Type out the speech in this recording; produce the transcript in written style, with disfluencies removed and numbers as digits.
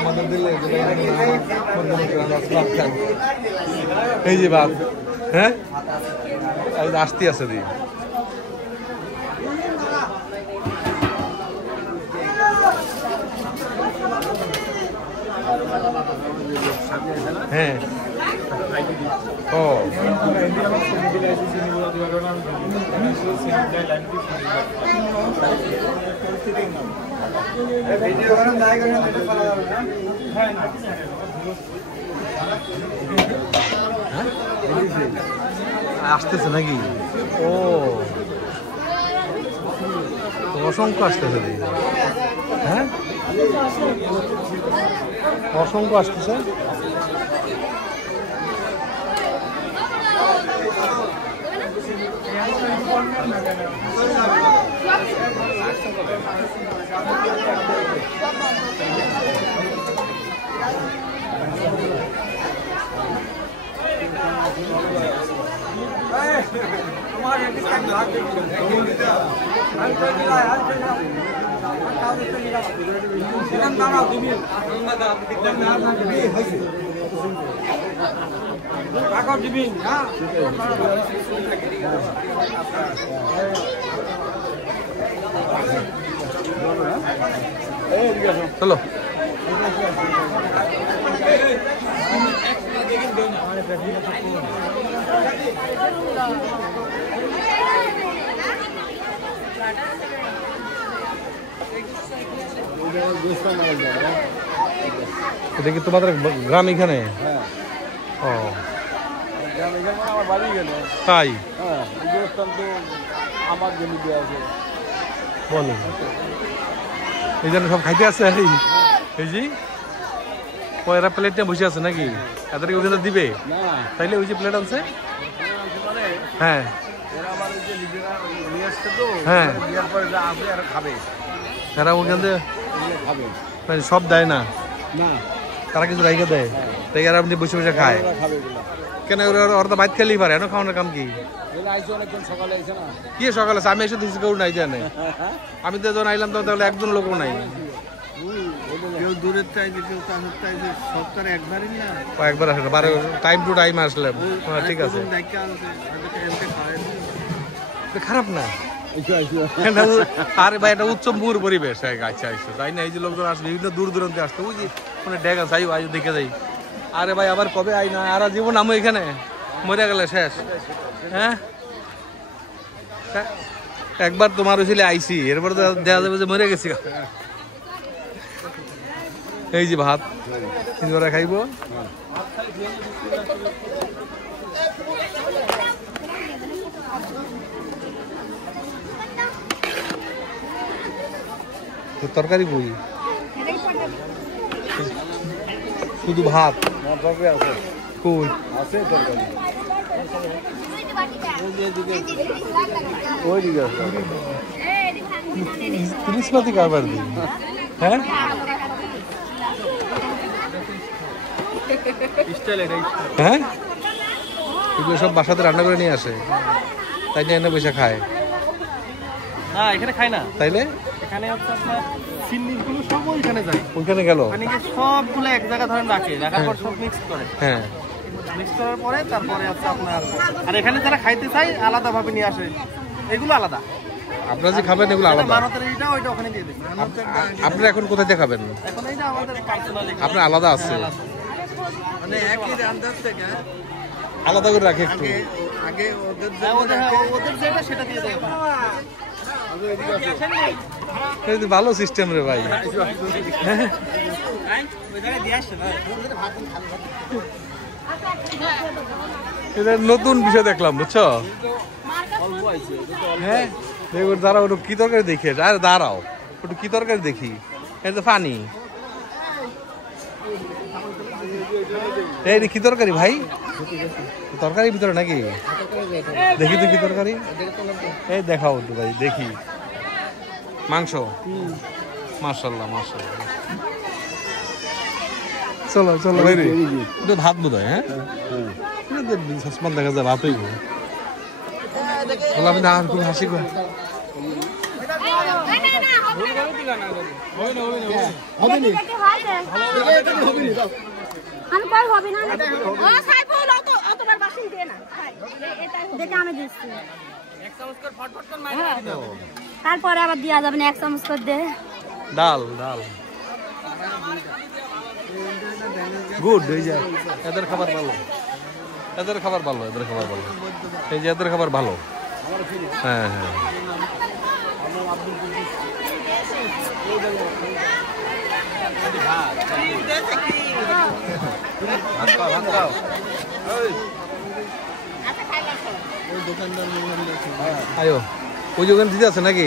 আমাদের দিলে এই যে ভাত, হ্যাঁ আসতে আছে দি হ্যাঁ ও আসতেছে নাকি? ও অসংখ্য আসতেছে, হ্যাঁ অসংখ্য আসতেছে। চলো এটা কি তোমাদের গ্রাম এখানে? ও তাই বলো এই জন্য সব খাইতে আছে এই জি এরা প্লেট নিয়ে বসে আছে নাকি? এদেরকে ওখানে দিবে তাইলে ওই যে প্লেট আনছে হ্যাঁ হ্যাঁ এরা ওখান থেকে মানে সব দেয় না, তারা কিছু রাইখে দেয় তাই আর আপনি বসে বসে খায় কেন? ওরা তো বাইক খেলেই পারে না, খাওয়ানোর কাম কি? কি সকালে আমি এসে দিচ্ছি কেউ নাই জানে, আমি তো যখন আইলাম তখন তাহলে একজন লোকও নাই। একবার আসলে টাইম টু টাইম আসলে ঠিক আছে, খারাপ না। আরে ভাই এটা উৎসবমুখর পরিবেশ, আচ্ছা আচ্ছা তাই না? এই যে লোকজন আসবে বিভিন্ন দূর দূরান্তে আসতে, ওই যে মানে ডেকা চাই আই দেখে যাই। আরে ভাই আবার কবে আই না, আর জীবন আমি এখানে মরে গেলে শেষ। হ্যাঁ একবার তোমার ছেলে আইসি, এরপরে দেখা যাবে যে মরে গেছি। এই যে ভাত ওরা খাইব, তরকারি কই? শুধু ভাত কই? জিনিসপাতি কারবার দিই, হ্যাঁ হ্যাঁ এগুলো সব বাসাতে রান্না করে নিয়ে আসে, তাই নিয়ে এনে বসে খায় না? এখানে খায় না তাইলে? এখানে হচ্ছে আপনার চিনিগুলো সব ওইখানে যায়, ওইখানে গেল মানে সবগুলো এক জায়গা ধরেন রাখে, রাখার পর সব মিক্স করে, হ্যাঁ মিক্স করার পরে তারপরে আছে আপনার। আর এখানে যারা খাইতে চায় আলাদা ভাবে নিয়ে আসে, এগুলো আলাদা। আপনারা যে খাবেন এগুলো আলাদা, ভারতের এইটা ওইটা ওখানে দিয়ে দিই। আপনারা এখন কোথায় দিয়ে খাবেন? এখন এইটা আমাদের পার্সোনালি আপনার আলাদা আছে, মানে একই রান্নার থেকে আলাদা করে রাখে একটু আগে ওদের যেটা সেটা দিয়ে দেয়। ভালো সিস্টেম রে ভাই, এটা নতুন বিষয় দেখলাম বুঝছো? হ্যাঁ দাঁড়াও একটু কি তরকারি দেখি, আরে দাঁড়াও একটু কি তরকারি দেখি, এটা পানি। এই কি তরকারি ভাই? তরকারির ভিতরে নাকি? দেখি তো কি তরকারি, এই দেখাও একটু ভাই দেখি। মাংস, মাশাআল্লাহ মাশাআল্লাহ। চলো চলো এটা ভাত বোধ হয়, হ্যাঁ সসমান দেখা যায় ভাত হইব। আমি না খুব হাসি করে আমি কই হবে না ও সাইফুল অতবার বাসন দে না দেখে আমি দিচ্ছি এক চামচ করে ফটফট করে মাইরা দাও তারপরে আবার দিয়া যাবে না এক চামচ করে দে ডাল ডাল গুড হয়ে যায় এদের খাবার ভালো এদের খাবার ভালো এদের খাবার ভালো এই যে এদের খাবার ভালো হ্যাঁ হ্যাঁ আয়ো ওই দোকান দিতে আছে নাকি